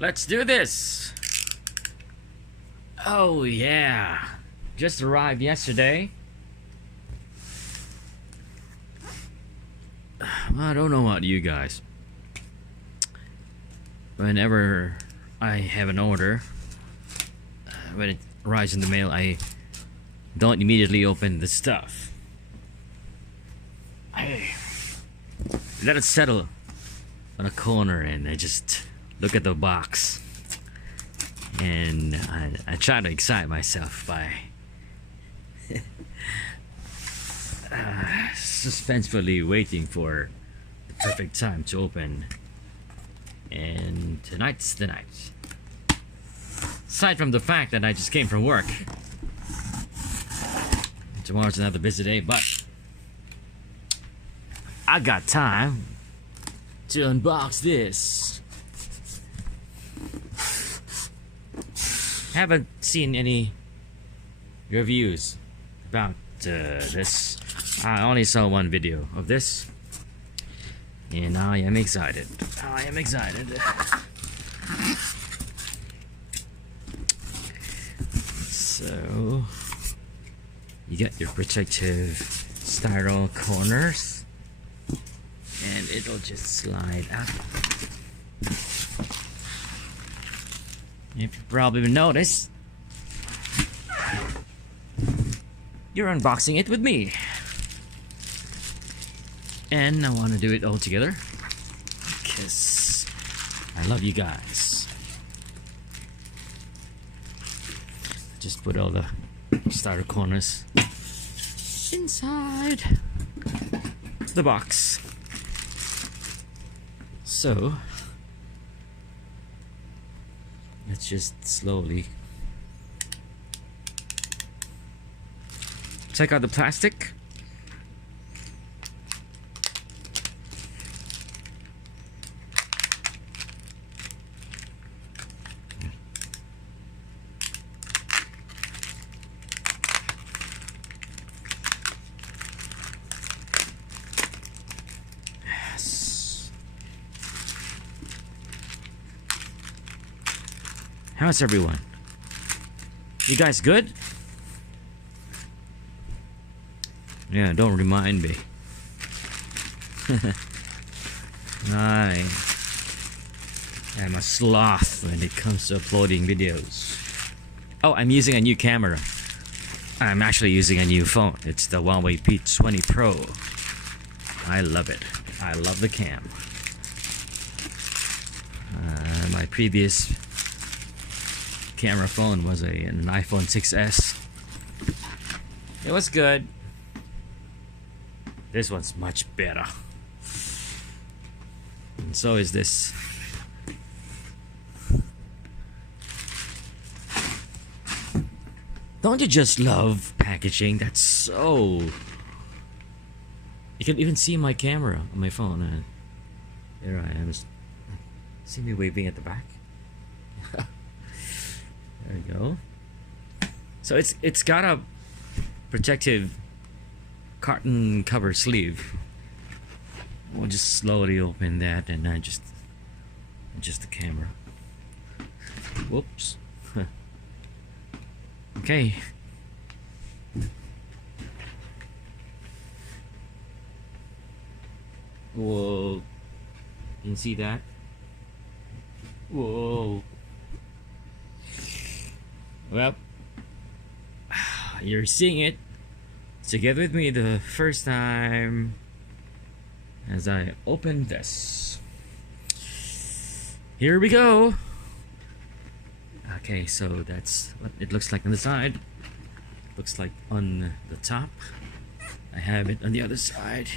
Let's do this. Oh yeah, just arrived yesterday. I don't know about you guys. Whenever I have an order, when it arrives in the mail, I don't immediately open the stuff. I let it settle on a corner and I just look at the box. And I try to excite myself by suspensefully waiting for the perfect time to open. And tonight's the night. Aside from the fact that I just came from work, tomorrow's another busy day, but I got time to unbox this. Haven't seen any reviews about this. I only saw one video of this, and I am excited. I am excited. So you got your protective styrofoam corners, and it'll just slide up. If you probably noticed, you're unboxing it with me. And I want to do it all together because I love you guys. Just put all the starter corners inside the box. So let's just slowly check out the plastic. Yes. How's everyone? You guys good? Yeah, don't remind me. I am a sloth when it comes to uploading videos. Oh, I'm using a new camera. I'm actually using a new phone. It's the Huawei P20 Pro. I love it. I love the cam. My previous camera phone was an iPhone 6s. It was good. This one's much better. And so is this. Don't you just love packaging? That's so... You can even see my camera on my phone. There I am. See me waving at the back? There we go. So it's got a protective carton cover sleeve. We'll just slowly open that and I just adjust the camera. Whoops. Okay. Whoa. You can see that? Whoa. Well, you're seeing it together with me the first time as I open this. Here we go. Okay, so that's what it looks like on the side. Looks like on the top. I have it on the other side.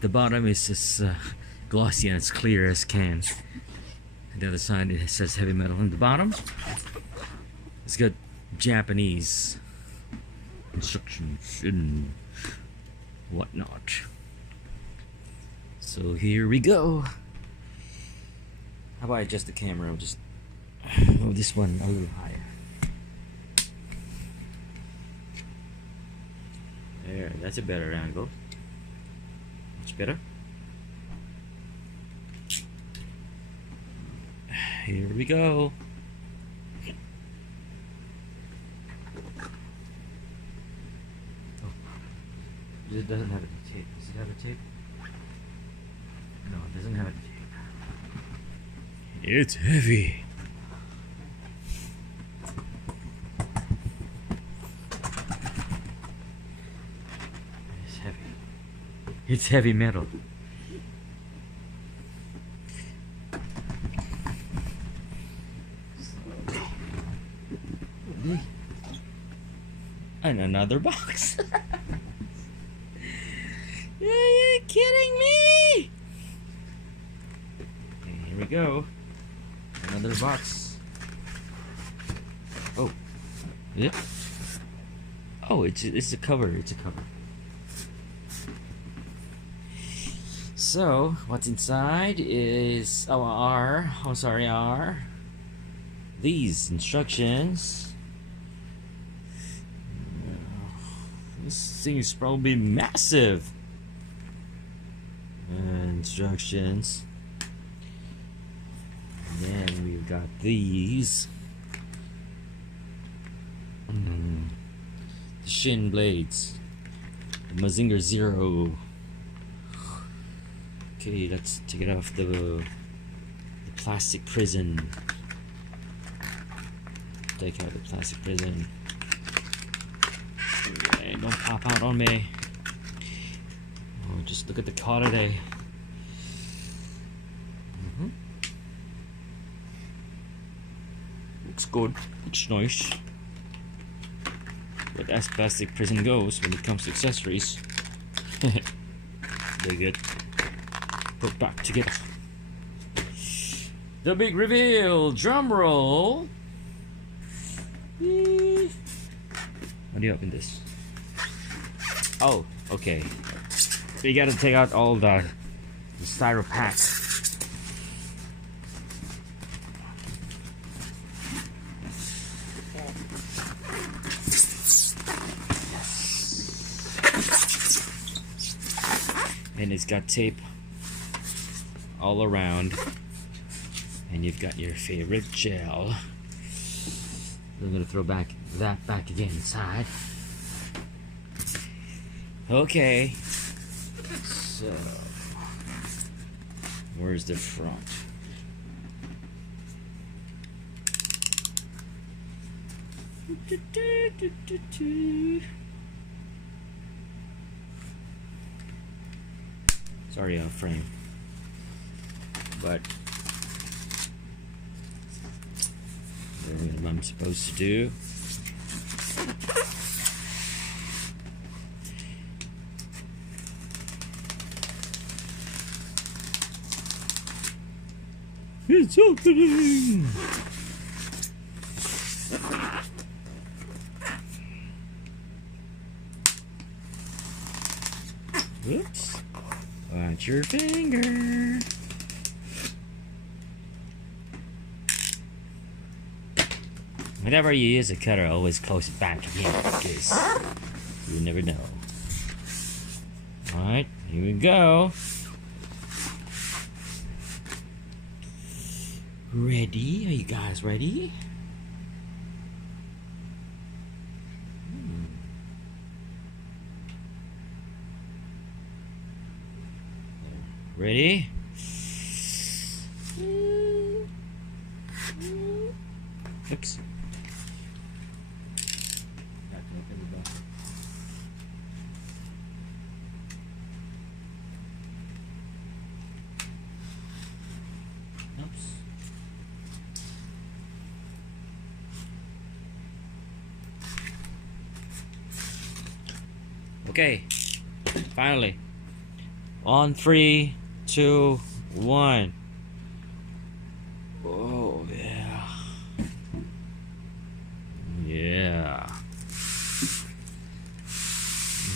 The bottom is just glossy and as clear as can. On the other side it says heavy metal on the bottom. It's got Japanese instructions and whatnot. So here we go. How about I adjust the camera? I'll just move this one a little higher. There, that's a better angle. Much better. Here we go. Oh, it doesn't have any tape. Does it have a tape? No, it doesn't have a tape. It's heavy. It's heavy. It's heavy metal. And another box. Are you kidding me? Okay, here we go. Another box. Oh, yeah. Oh, it's a cover. It's a cover. So what's inside is these instructions. This thing is probably massive. Instructions. And then we've got these. The shin blades. The Mazinger 0. Okay, let's take it off the plastic prison. Take out the plastic prison. Okay, don't pop out on me. Oh, just look at the car today. Looks good. Looks nice. But as plastic prison goes when it comes to accessories, they get put back together. The big reveal. Drum roll. How do you open this? Oh, okay. So you gotta take out all the styro packs. And it's got tape all around. And you've got your favorite gel. I'm gonna throw that back again inside. Okay. So where's the front? Sorry, off frame. But what I'm supposed to do. It's opening! Whoops. Watch your finger. Whenever you use a cutter, always close it back again because you never know. Alright, here we go. Ready? Are you guys ready? Ready? Oops. Oops. Okay, finally. On 3, 2, 1. Oh yeah. Yeah.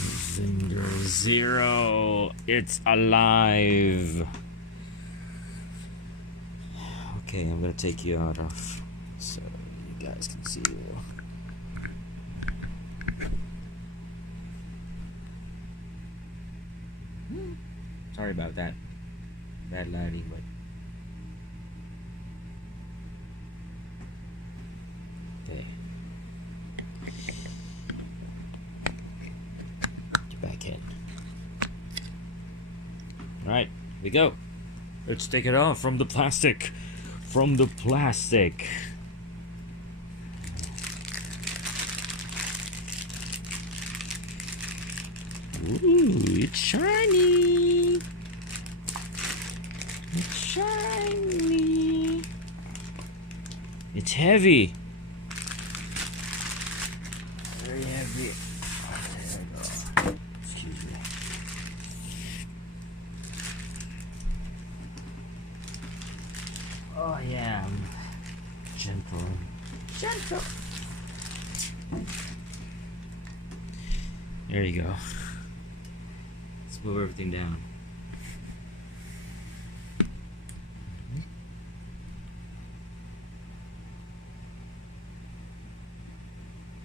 Mazinger 0. It's alive. Okay, I'm gonna take you out of so you guys can see you. Sorry about that. Bad lighting, but we go. Let's take it off from the plastic. From the plastic. Ooh, it's shiny. It's shiny. It's heavy. Very heavy. There we go. Excuse me. Oh yeah. Gentle. Gentle. There you go. Let's move everything down.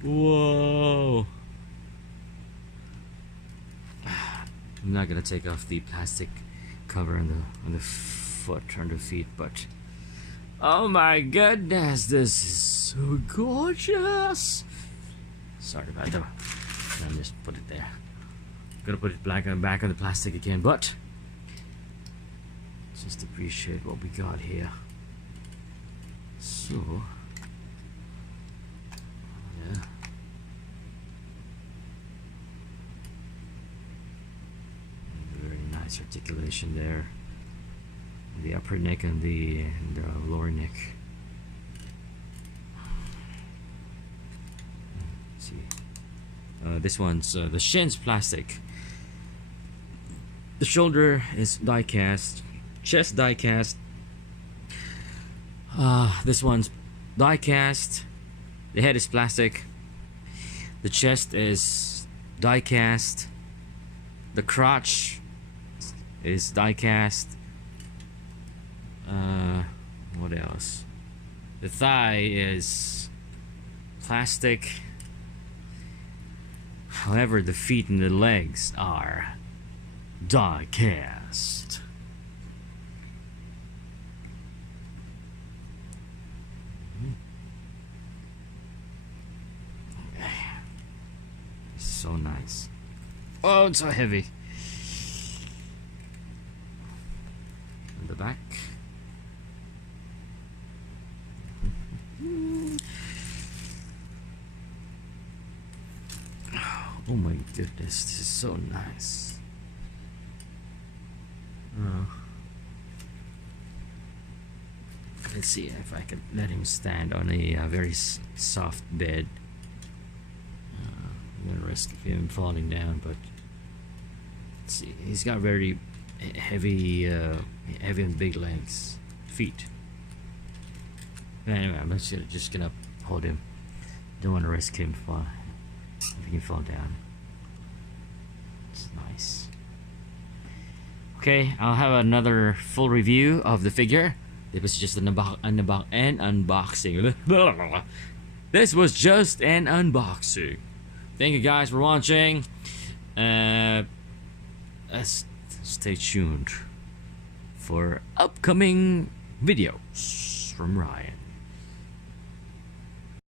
Whoa! I'm not gonna take off the plastic cover on the foot, on the feet, but oh my goodness, this is so gorgeous! Sorry about that. I'll just put it there. I'm gonna put it back on the plastic again, but just appreciate what we got here. So. Yeah. Very nice articulation there. The upper neck and the lower neck. Let's see. This one's the shin's plastic. The shoulder is die cast. Chest die cast. This one's die cast. The head is plastic. The chest is die cast. The crotch is die cast. What else? The thigh is plastic. However, the feet and the legs are die cast. So nice. Oh, it's so heavy. And the back. Oh my goodness, this is so nice. Let's see if I can let him stand on a very soft bed. I'm gonna risk him falling down, but let's see. He's got very heavy and big legs, feet. Anyway, I'm just gonna hold him. Don't want to risk him if he fall down. It's nice. Okay, I'll have another full review of the figure. This was just an unboxing. This was just an unboxing. Thank you guys for watching. Stay tuned for upcoming videos from Ryan.